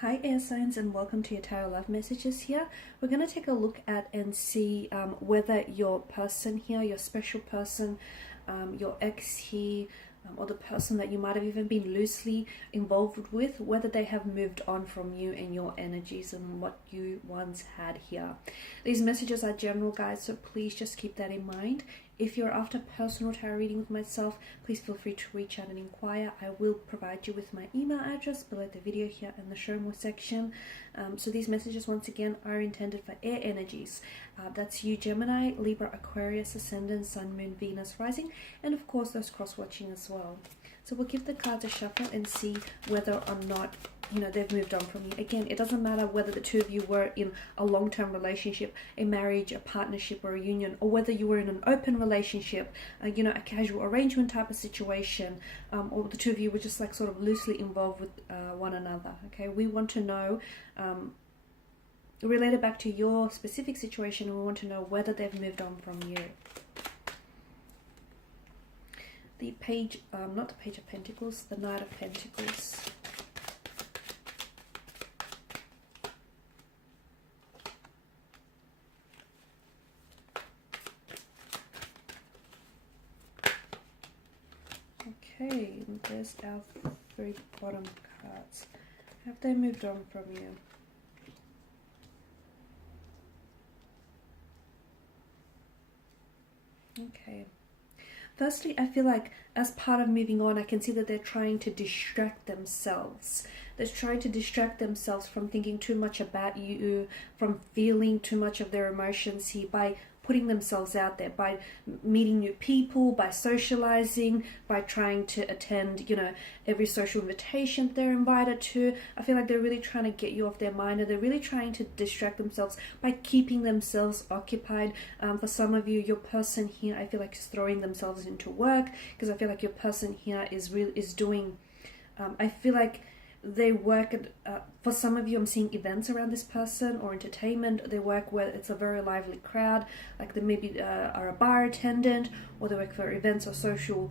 Hi air signs, and welcome to your tarot love messages here. We're going to take a look at and see whether your person here, your special person, your ex here, or the person that you might have even been loosely involved with, whether they have moved on from you and your energies and what you once had here. These messages are general, guys, so please just keep that in mind. If you're after personal tarot reading with myself, please feel free to reach out and inquire. I will provide you with my email address below the video here in the show more section. So these messages, once again, are intended for air energies. That's you, Gemini, Libra, Aquarius, Ascendant, Sun, Moon, Venus, Rising, and of course those cross-watching as well. So we'll give the cards a shuffle and see whether or not, you know, they've moved on from you. Again, it doesn't matter whether the two of you were in a long-term relationship, a marriage, a partnership, or a union, or whether you were in an open relationship, you know, a casual arrangement type of situation, or the two of you were just like sort of loosely involved with one another. Okay, we want to know, related back to your specific situation, we want to know whether they've moved on from you. The page, not the Page of Pentacles, the Knight of Pentacles. Okay, and there's our three bottom cards. Have they moved on from you? Okay. Firstly, I feel like as part of moving on, I can see that they're trying to distract themselves. They're trying to distract themselves from thinking too much about you, from feeling too much of their emotions here by putting themselves out there, by meeting new people, by socializing, by trying to attend, you know, every social invitation they're invited to. I feel like they're really trying to get you off their mind, or they're really trying to distract themselves by keeping themselves occupied. For some of you, your person here, I feel like is throwing themselves into work, because I feel like your person here is doing, I feel like they work at, for some of you, I'm seeing events around this person or entertainment. They work where it's a very lively crowd, like they maybe are a bar attendant, or they work for events or social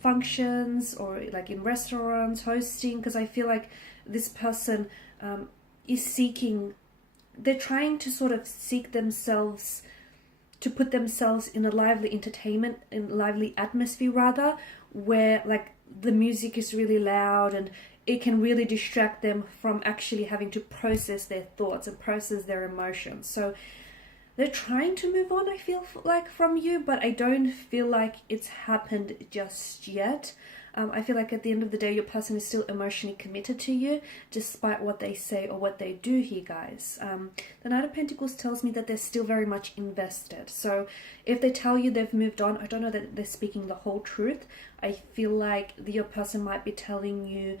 functions, or like in restaurants, hosting, because I feel like this person is seeking, they're trying to sort of seek themselves, to put themselves in a lively entertainment, in lively atmosphere rather, where like the music is really loud and it can really distract them from actually having to process their thoughts and process their emotions. So they're trying to move on, I feel like, from you, but I don't feel like it's happened just yet. I feel like at the end of the day, your person is still emotionally committed to you, despite what they say or what they do here, guys. The Knight of Pentacles tells me that they're still very much invested. So if they tell you they've moved on, I don't know that they're speaking the whole truth. I feel like your person might be telling you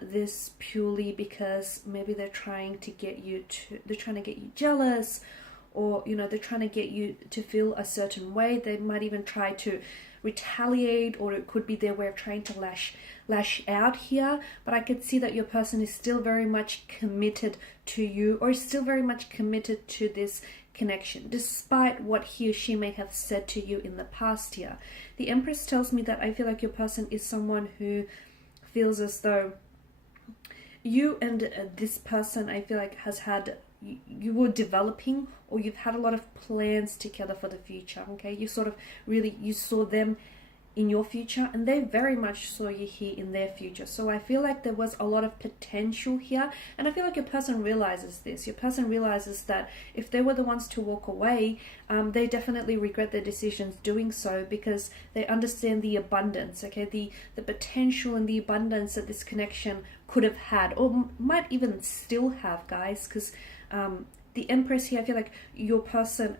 this purely because maybe they're trying to get you jealous, or, you know, they're trying to get you to feel a certain way. They might even try to retaliate, or it could be their way of trying to lash out here. But I could see that your person is still very much committed to you, or is still very much committed to this connection, despite what he or she may have said to you in the past here. The Empress tells me that I feel like your person is someone who feels as though you and this person, I feel like, has had, you were developing, or you've had a lot of plans together for the future. Okay, you sort of really, you saw them in your future, and they very much saw you here in their future. So I feel like there was a lot of potential here, and I feel like your person realizes this. Your person realizes that if they were the ones to walk away, they definitely regret their decisions doing so, because they understand the abundance, okay, the potential and the abundance that this connection could have had, or might even still have, guys, because the Empress here, I feel like your person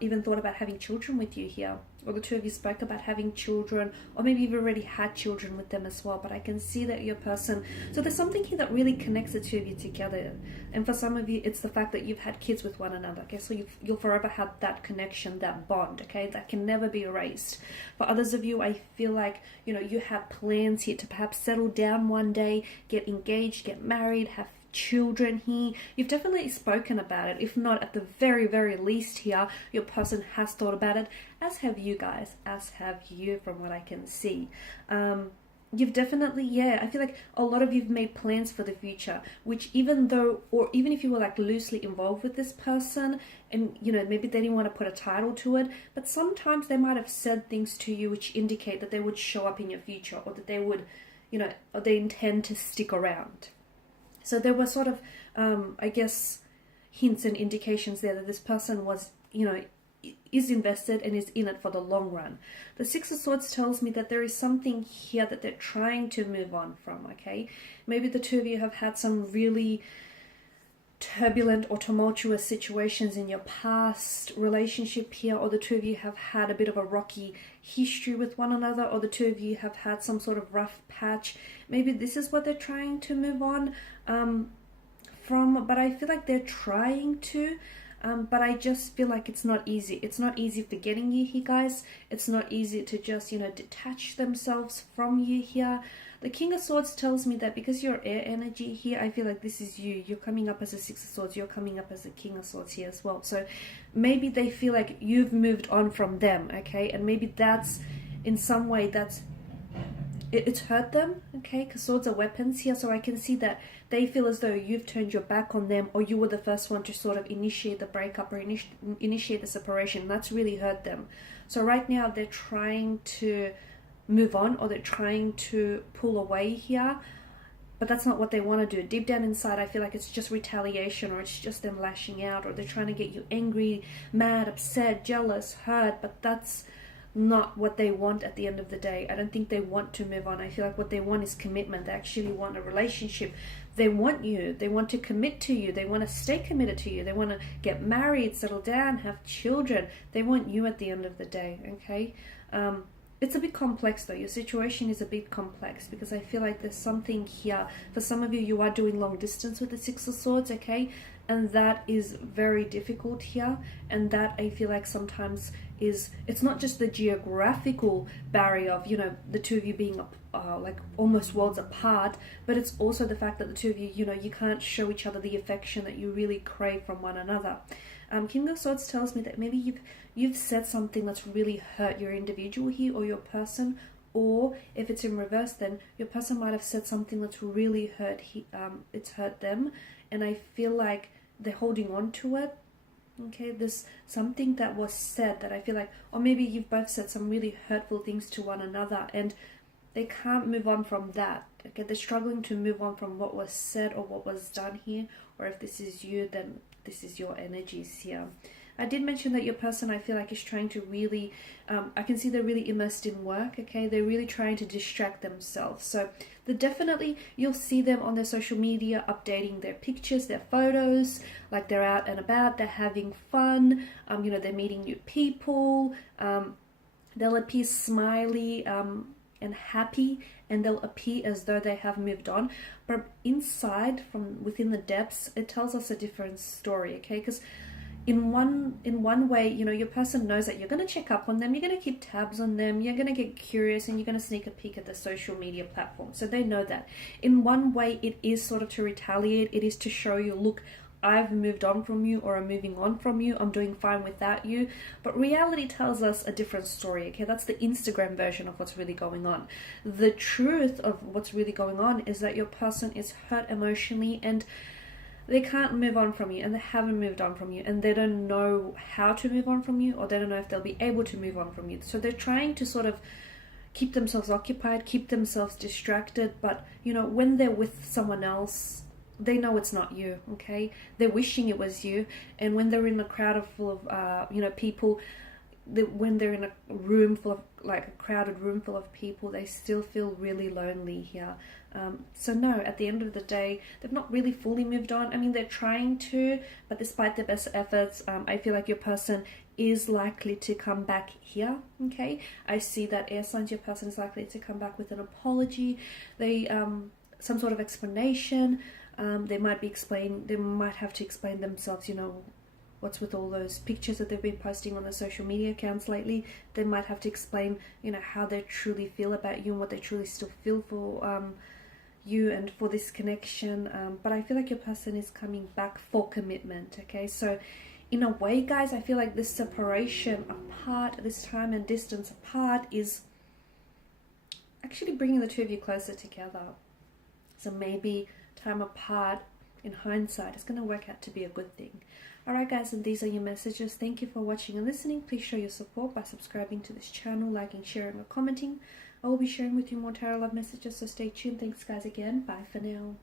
even thought about having children with you here, or the two of you spoke about having children, or maybe you've already had children with them as well. But I can see that your person, so there's something here that really connects the two of you together. And for some of you, it's the fact that you've had kids with one another, okay, so you'll forever have that connection, that bond, okay, that can never be erased. For others of you, I feel like, you know, you have plans here to perhaps settle down one day, get engaged, get married, have children here. You've definitely spoken about it. If not, at the very, very least here, your person has thought about it, as have you guys, as have you, from what I can see. You've definitely, yeah, I feel like a lot of you've made plans for the future, which even though, or even if you were like loosely involved with this person and, you know, maybe they didn't want to put a title to it, but sometimes they might have said things to you which indicate that they would show up in your future, or that they would, you know, or they intend to stick around. So there were sort of, I guess, hints and indications there that this person was, you know, is invested and is in it for the long run. The Six of Swords tells me that there is something here that they're trying to move on from, okay? Maybe the two of you have had some really turbulent or tumultuous situations in your past relationship here, or the two of you have had a bit of a rocky history with one another, or the two of you have had some sort of rough patch. Maybe this is what they're trying to move on from, but I feel like they're trying to, but I just feel like it's not easy. It's not easy forgetting you here, guys. It's not easy to just, you know, detach themselves from you here. The King of Swords tells me that because you're air energy here, I feel like this is you. You're coming up as a Six of Swords. You're coming up as a King of Swords here as well. So maybe they feel like you've moved on from them, okay? And maybe that's, in some way, that's, it's hurt them, okay? Because swords are weapons here, so I can see that they feel as though you've turned your back on them, or you were the first one to sort of initiate the breakup or initiate the separation. And that's really hurt them. So right now they're trying to move on, or they're trying to pull away here, but that's not what they want to do. Deep down inside, I feel like it's just retaliation, or it's just them lashing out, or they're trying to get you angry, mad, upset, jealous, hurt, but that's not what they want at the end of the day. I don't think they want to move on. I feel like what they want is commitment. They actually want a relationship. They want you. They want to commit to you. They want to stay committed to you. They want to get married, settle down, have children. They want you at the end of the day, okay? It's a bit complex though. Your situation is a bit complex, because I feel like there's something here. For some of you, you are doing long distance with the Six of Swords, okay? And that is very difficult here. And that, I feel like, sometimes is, it's not just the geographical barrier of, you know, the two of you being like almost worlds apart, but it's also the fact that the two of you, you know, you can't show each other the affection that you really crave from one another. King of Swords tells me that maybe you've said something that's really hurt your individual here, or your person, or if it's in reverse, then your person might have said something that's really hurt it's hurt them, and I feel like they're holding on to it. Okay, there's something that was said that I feel like, or maybe you've both said some really hurtful things to one another, and they can't move on from that. Okay, they're struggling to move on from what was said or what was done here, or if this is you, then this is your energies here. I did mention that your person, I feel like, is trying to really, I can see they're really immersed in work, okay? They're really trying to distract themselves. So definitely, you'll see them on their social media updating their pictures, their photos, like they're out and about, they're having fun, you know, they're meeting new people, they'll appear smiley and happy, and they'll appear as though they have moved on. But inside, from within the depths, it tells us a different story, okay? Because in one way, you know, your person knows that you're going to check up on them, you're going to keep tabs on them, you're going to get curious, and you're going to sneak a peek at the social media platform. So they know that. In one way, it is sort of to retaliate. It is to show you, look, I've moved on from you, or I'm moving on from you, I'm doing fine without you. But reality tells us a different story, okay? That's the Instagram version of what's really going on. The truth of what's really going on is that your person is hurt emotionally, and they can't move on from you, and they haven't moved on from you, and they don't know how to move on from you, or they don't know if they'll be able to move on from you. So they're trying to sort of keep themselves occupied, keep themselves distracted, but, you know, when they're with someone else, they know it's not you, okay? They're wishing it was you, and when they're in a crowd full of, you know, people, when they're in a room full of, like a crowded room full of people, they still feel really lonely here. So no, at the end of the day, they've not really fully moved on. I mean, they're trying to, but despite their best efforts, I feel like your person is likely to come back here, okay? I see that air signs, your person is likely to come back with an apology, some sort of explanation. They might have to explain themselves, you know, what's with all those pictures that they've been posting on their social media accounts lately. They might have to explain, you know, how they truly feel about you and what they truly still feel for you and for this connection. But I feel like your person is coming back for commitment, okay? So in a way, guys, I feel like this separation apart, this time and distance apart, is, actually bringing the two of you closer together. So maybe time apart, in hindsight, is going to work out to be a good thing. Alright guys, and these are your messages. Thank you for watching and listening. Please show your support by subscribing to this channel, liking, sharing or commenting. I will be sharing with you more tarot love messages, so stay tuned. Thanks guys again. Bye for now.